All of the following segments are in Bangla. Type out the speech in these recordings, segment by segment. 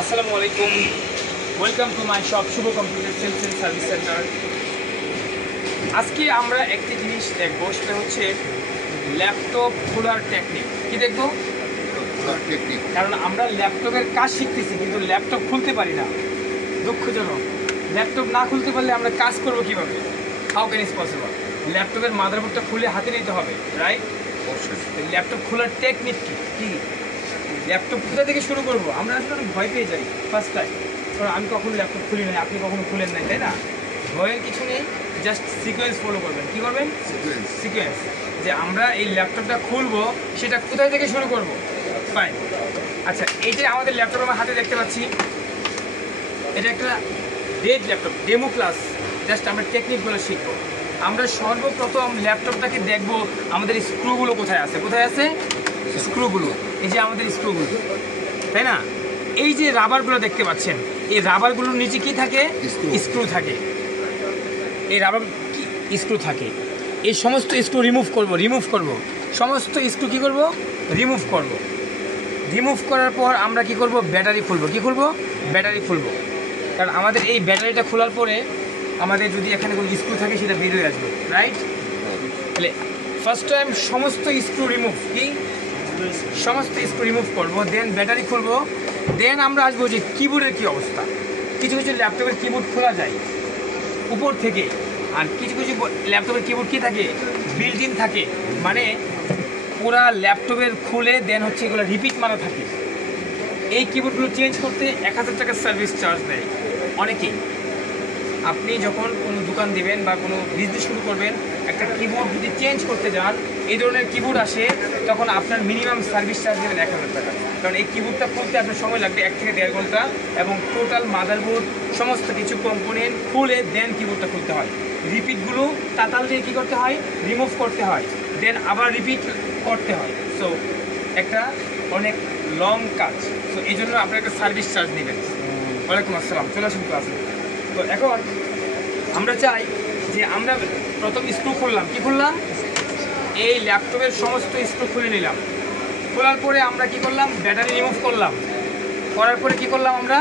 আসসালামু আলাইকুম, welcome to my shop Shuvo computer sales and service center. আজকে আমরা একটি জিনিস দেখবো, সেটা হচ্ছে ল্যাপটপ খোলার টেকনিক। কি দেখবো? কারণ আমরা ল্যাপটপের কাজ শিখতেছি কিন্তু ল্যাপটপ খুলতে পারি না, দুঃখজনক। ল্যাপটপ না খুলতে পারলে আমরা কাজ করবো কীভাবে? How can is possible? ল্যাপটপের মাদারবোর্ডটা খুলে হাতে নিতে হবে, রাইট? ল্যাপটপ খোলার টেকনিক কি? ল্যাপটপ কোথা থেকে শুরু করবো? আমরা আসলে ভয় পেয়ে যাই ফার্স্ট টাইম, কারণ আমি কখনো ল্যাপটপ খুলি নাই, আপনি কখনো খুলেন নাই, তাই না? ভয়ের কিছু নেই, জাস্ট সিকোয়েন্স ফলো করবেন। কী করবেন? সিকোয়েন্স। যে আমরা এই ল্যাপটপটা খুলবো সেটা কোথায় থেকে শুরু করবো? ফাইন। আচ্ছা, এই যে আমাদের ল্যাপটপ আমার হাতে দেখতে পাচ্ছি, এটা একটা dead laptop, demo class. Just আমরা টেকনিকগুলো শিখবো। আমরা সর্বপ্রথম ল্যাপটপটাকে দেখবো আমাদের স্ক্রুগুলো কোথায় আছে। কোথায় আছে স্ক্রুগুলো? এই যে আমাদের স্ক্রুগুলো, তাই না? এই যে রাবারগুলো দেখতে পাচ্ছেন, এই রাবারগুলোর নিচে কি থাকে? স্ক্রু থাকে। এই রাবার স্ক্রু থাকে। এই সমস্ত স্ক্রু রিমুভ করব। সমস্ত স্ক্রু কি করব? রিমুভ করব। রিমুভ করার পর আমরা কি করব? ব্যাটারি খুলবো। কি খুলবো? ব্যাটারি খুলবো। কারণ আমাদের এই ব্যাটারিটা খোলার পরে আমাদের যদি এখানে কোনো স্ক্রু থাকে সেটা বের হয়ে আসবে, রাইট? তাহলে ফার্স্ট টাইম সমস্ত স্ক্রু রিমুভ। কি? সমস্ত স্ক্রু রিমুভ করবো, দেন ব্যাটারি খুলবো, দেন আমরা আসবো যে কিবোর্ডের কী অবস্থা। কিছু কিছু ল্যাপটপের কিবোর্ড খোলা যায় উপর থেকে, আর কিছু কিছু ল্যাপটপের কিবোর্ড কী থাকে? বিল্ট ইন থাকে, মানে পুরা ল্যাপটপের খুলে দেন হচ্ছে এগুলো রিপিট মারা থাকে। এই কিবোর্ডগুলো চেঞ্জ করতে 1000 টাকার সার্ভিস চার্জ দেয় অনেকেই। আপনি যখন কোনো দোকান দিবেন বা কোনো বিজনেস শুরু করবেন, একটা কিবোর্ড যদি চেঞ্জ করতে যান, এই ধরনের কিবোর্ড আসে, তখন আপনার মিনিমাম সার্ভিস চার্জ দেবেন 1000 টাকা। কারণ এই কিবোর্ডটা খুলতে আপনার সময় লাগবে 1 থেকে 1.5 ঘন্টা, এবং টোটাল মাদারবোর্ড সমস্ত কিছু কম্পোনেন্ট খুলে দেন কিবোর্ডটা খুলতে হয়। রিপিটগুলো তাতাল দিয়ে কী করতে হয়? রিমুভ করতে হয়, দেন আবার রিপিট করতে হয়। সো একটা অনেক লং কাজ। সো এই জন্য আপনার একটা সার্ভিস চার্জ নেবেন। ওয়ালাইকুম আসসালাম, চলে আসুন ক্লাসে। তো এখন আমরা চাই যে আমরা প্রথম স্ক্রু খুললাম। কি খুললাম? এই ল্যাপটপের সমস্ত স্ক্রু খুলে নিলাম। খোলার পরে আমরা কি করলাম? ব্যাটারি রিমুভ করলাম। করার পরে কি করলাম? আমরা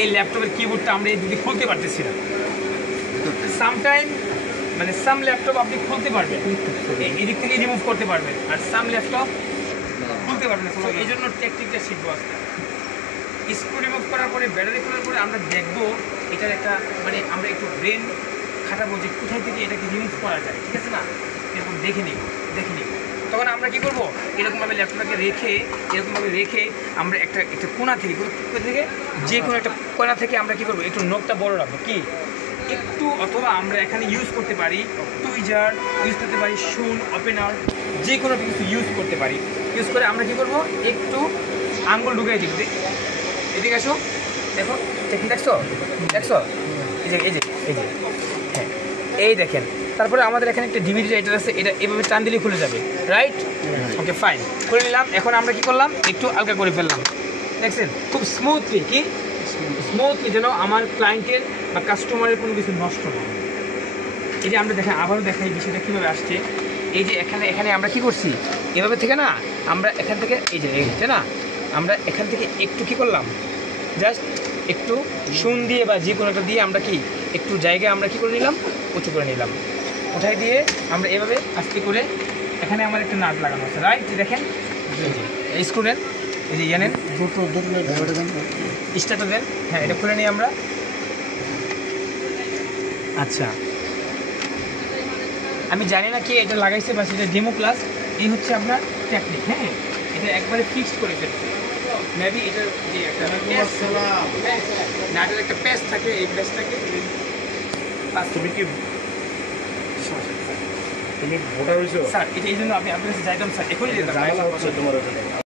এই ল্যাপটপের কিবোর্ডটা আমরা এই দিকে খুলতে পারতেছি না। সামটাইম মানে সাম ল্যাপটপ আপনি খুলতে পারবেন, এদিক থেকে রিমুভ করতে পারবেন, আর সাম ল্যাপটপ খুলতে পারবেন না। এই জন্য টেকনিকটা শিখবো আজকে। স্ক্রু রিমুভ করার পরে ব্যাটারি খোলার পরে আমরা দেখবো এটার একটা মানে আমরা একটু ব্রেন খাটাবো যে কোথায় থেকে এটাকে রিমুভ করা যায়, ঠিক আছে না? এরকম দেখে নিব। তখন আমরা কি করবো? এরকমভাবে ল্যাপটপটাকে এরকমভাবে রেখে আমরা একটা কোণা থেকে যে কোনো একটা কোণা থেকে আমরা কি করবো? একটু নখটা বড় রাখবো। কি একটু, অথবা আমরা এখানে ইউজ করতে পারি টুইজার, ইউজ করতে পারি শুন ওপেনার, যে কোনো কিছু ইউজ করতে পারি। ইউজ করে আমরা কি করবো? একটু আঙ্গুল ঢুকাই দিব। এদিকে আসো, দেখো, দেখছো এই যে হ্যাঁ, এই দেখেন। তারপরে আমাদের এখানে একটা ডিভিডি রাইটার আছে, এটা এভাবে টান দিলে খুলে যাবে, রাইট? ওকে, ফাইন, খুলে নিলাম। এখন আমরা কি করলাম? একটু হালকা করে ফেললাম, দেখছেন? খুব স্মুথলি, যেন আমার ক্লায়েন্টের বা কাস্টমারের কোনো কিছু নষ্ট না হয়। এই যে আমরা আবারও দেখাই বিষয়টা কীভাবে আসছে। এই যে এখানে আমরা কি করছি? এভাবে থেকে না, আমরা এখান থেকে এই যে না, আমরা এখান থেকে একটু কি করলাম? জাস্ট একটু শুন দিয়ে বা যে কোনো একটা দিয়ে আমরা কি একটু জায়গায় আমরা কি করে নিলাম? উঁচু করে নিলাম। উঠাই দিয়ে আমরা এভাবে আস্তে করে, এখানে আমার একটা নাট লাগানো আছে, রাইট? দেখেন এই স্ক্রুটা, এই যে নেন, স্টার্টার দেন। হ্যাঁ, এটা খুলে নিই আমরা। আচ্ছা, আমি জানি না কি এটা লাগাইছে, বা সেটা ডেমো ক্লাস। এই হচ্ছে আপনার টেকনিক। হ্যাঁ, এটা একবারে ফিক্সড করে ফেলছে। মেবি এটার যে একটা নাটের একটা পেস্ট থাকে, এই পেস্টটাকে তুমি কি ভোটার হয়েছো স্যার? এটা এই জন্য আপনি আপনার কাছে যাইতাম স্যার, এখনই যেতাম।